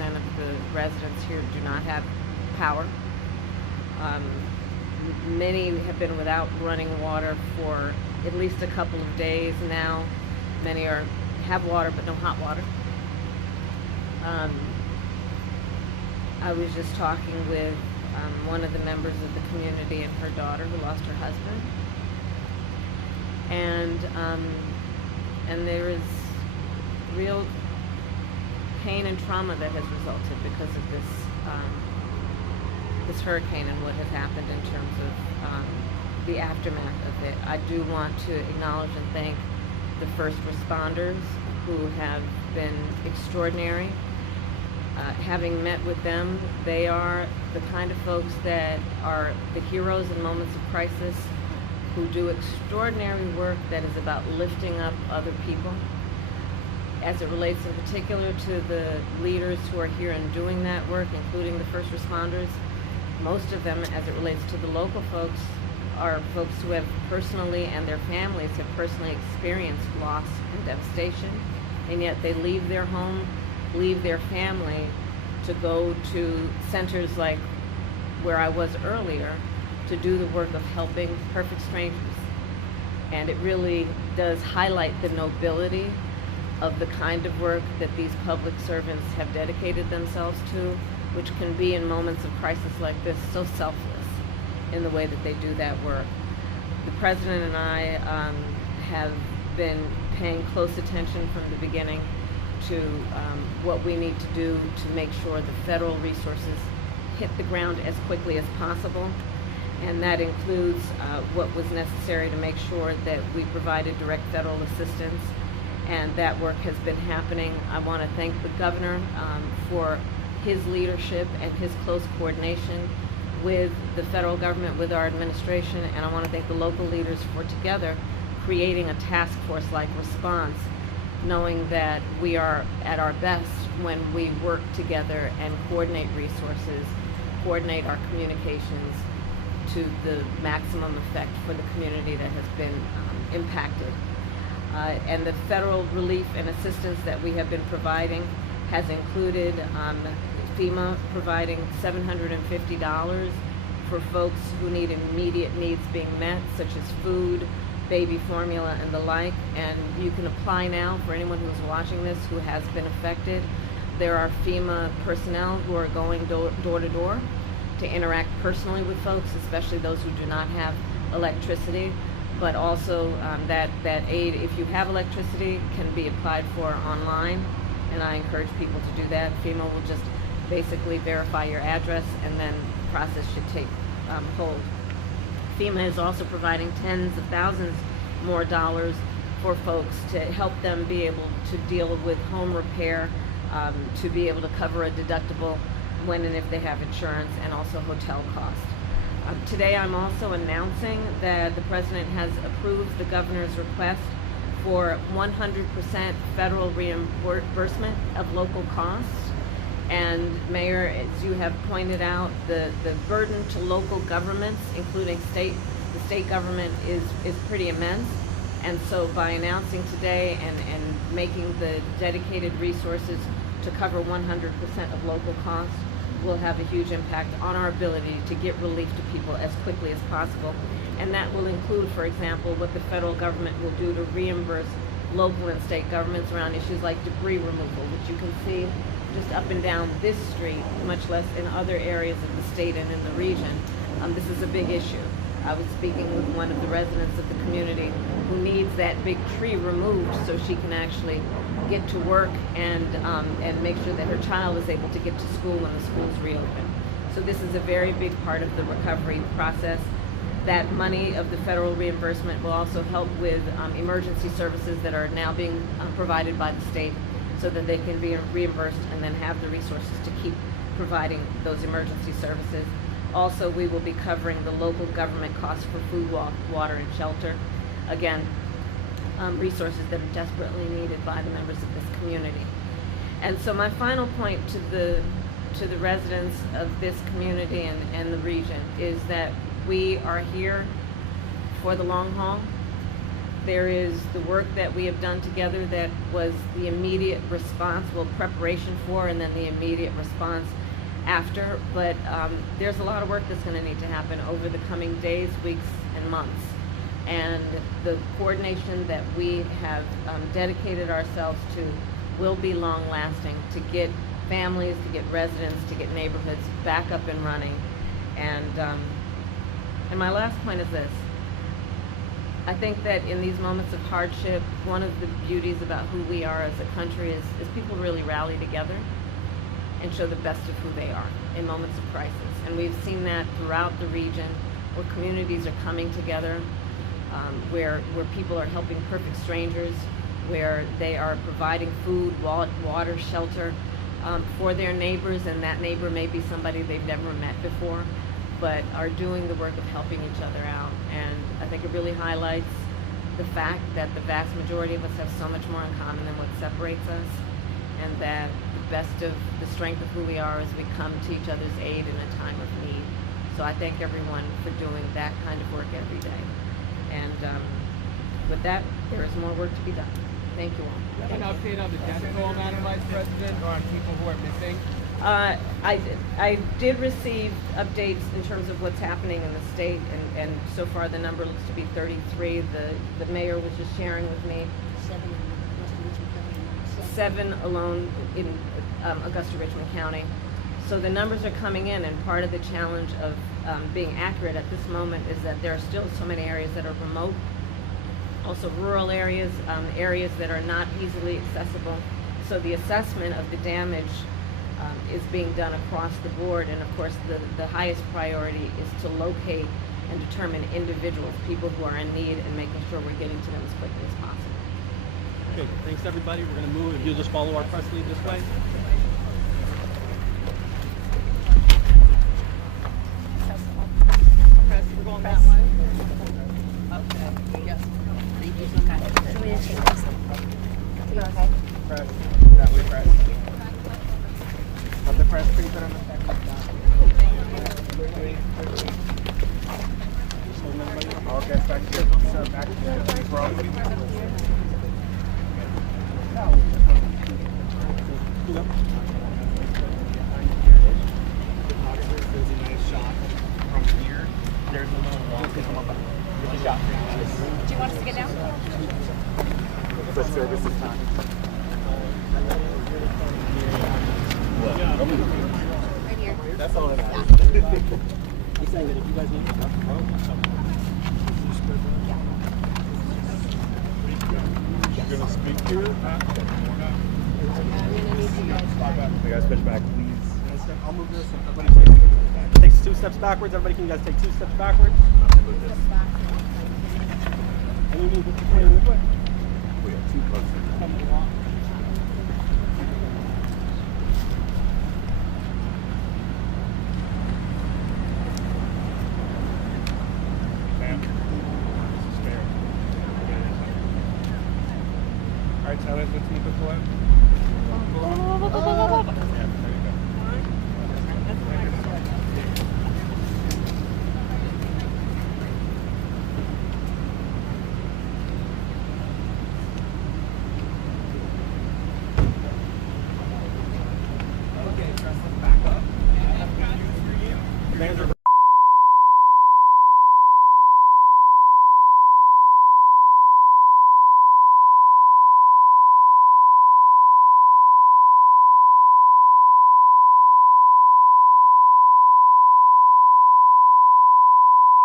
of the residents here do not have power. Many have been without running water for at least a couple of days now. Many have water but no hot water. I was just talking with one of the members of the community and her daughter who lost her husband, and there is real pain and trauma that has resulted because of this hurricane and what has happened in terms of the aftermath of it. I do want to acknowledge and thank the first responders who have been extraordinary. Having met with them, they are the kind of folks that are the heroes in moments of crisis, who do extraordinary work that is about lifting up other people. As it relates in particular to the leaders who are here and doing that work, including the first responders, most of them, as it relates to the local folks, are folks who have personally, and their families have personally experienced loss and devastation, and yet they leave their home, leave their family to go to centers like where I was earlier to do the work of helping perfect strangers. And it really does highlight the nobility of the kind of work that these public servants have dedicated themselves to, which can be in moments of crisis like this so selfless in the way that they do that work. The President and I have been paying close attention from the beginning to what we need to do to make sure the federal resources hit the ground as quickly as possible. And that includes what was necessary to make sure that we provided direct federal assistance, and that work has been happening. I want to thank the governor for his leadership and his close coordination with the federal government, with our administration, and I want to thank the local leaders for together creating a task force-like response, knowing that we are at our best when we work together and coordinate resources, coordinate our communications to the maximum effect for the community that has been impacted. And the federal relief and assistance that we have been providing has included FEMA providing $750 for folks who need immediate needs being met, such as food, baby formula, and the like. And you can apply now for anyone who's watching this who has been affected. There are FEMA personnel who are going door to door to interact personally with folks, especially those who do not have electricity. But also that aid, if you have electricity, can be applied for online, and I encourage people to do that. FEMA will just basically verify your address, and then the process should take hold. FEMA is also providing tens of thousands more dollars for folks to help them be able to deal with home repair, to be able to cover a deductible when and if they have insurance, and also hotel costs. Today I'm also announcing that the President has approved the governor's request for 100% federal reimbursement of local costs. And Mayor, as you have pointed out, the burden to local governments, including the state government, is pretty immense. And so by announcing today and making the dedicated resources to cover 100% of local costs, will have a huge impact on our ability to get relief to people as quickly as possible. And that will include, for example, what the federal government will do to reimburse local and state governments around issues like debris removal, which you can see just up and down this street, much less in other areas of the state and in the region. This is a big issue. I was speaking with one of the residents of the community who needs that big tree removed so she can actually get to work and make sure that her child is able to get to school when the schools reopen. So this is a very big part of the recovery process. That money of the federal reimbursement will also help with emergency services that are now being provided by the state, so that they can be reimbursed and then have the resources to keep providing those emergency services. Also, we will be covering the local government costs for food, water, and shelter. Again, resources that are desperately needed by the members of this community. And so my final point to the residents of this community and the region is that we are here for the long haul. there is the work that we have done together that was the immediate response, well, preparation for, and then the immediate response after. But there's a lot of work that's going to need to happen over the coming days, weeks, and months. And the coordination that we have dedicated ourselves to will be long-lasting to get families, to get residents, to get neighborhoods back up and running. And my last point is this. I think that in these moments of hardship, one of the beauties about who we are as a country is people really rally together and show the best of who they are in moments of crisis. And we've seen that throughout the region, where communities are coming together, where people are helping perfect strangers, where they are providing food, water, shelter for their neighbors, and that neighbor may be somebody they've never met before, but are doing the work of helping each other out. And I think it really highlights the fact that the vast majority of us have so much more in common than what separates us, and that the best of the strength of who we are is we come to each other's aid in a time of need. So I thank everyone for doing that kind of work every day. And with that, there is more work to be done. Thank you all. Do you have an update on the death toll, Madam Vice President, or on people who are missing? I did receive updates in terms of what's happening in the state, and so far the number looks to be 33. The mayor was just sharing with me 7 alone in Augusta-Richmond County. So the numbers are coming in, and part of the challenge of being accurate at this moment is that there are still so many areas that are remote, also rural areas, areas that are not easily accessible. So the assessment of the damage is being done across the board, and of course the highest priority is to locate and determine individuals, people who are in need, and making sure we're getting to them as quickly as possible. Okay, thanks everybody. We're going to move. If you'll just follow our press lead this way. Press, we're going that way. Okay, yes. Thank you so much. You okay? Press, that way, press. Have the press pretty good on the second. Okay, back to the back to the front. There's a nice shot from here. There's a little wall to come up with the shot. Do you want us to get down? The service is time. Right here. That's all it is. He's saying that if you guys need to stop the road, You're going to speak to it? I'm gonna need you guys. You guys push back, please. I'll move this and everybody takes it back. takes 2 steps backwards. Everybody, can you guys take 2 steps backwards? And you need to put it this way. We have 2 close. All right, Tyler, let's meet before. Okay, press this back up.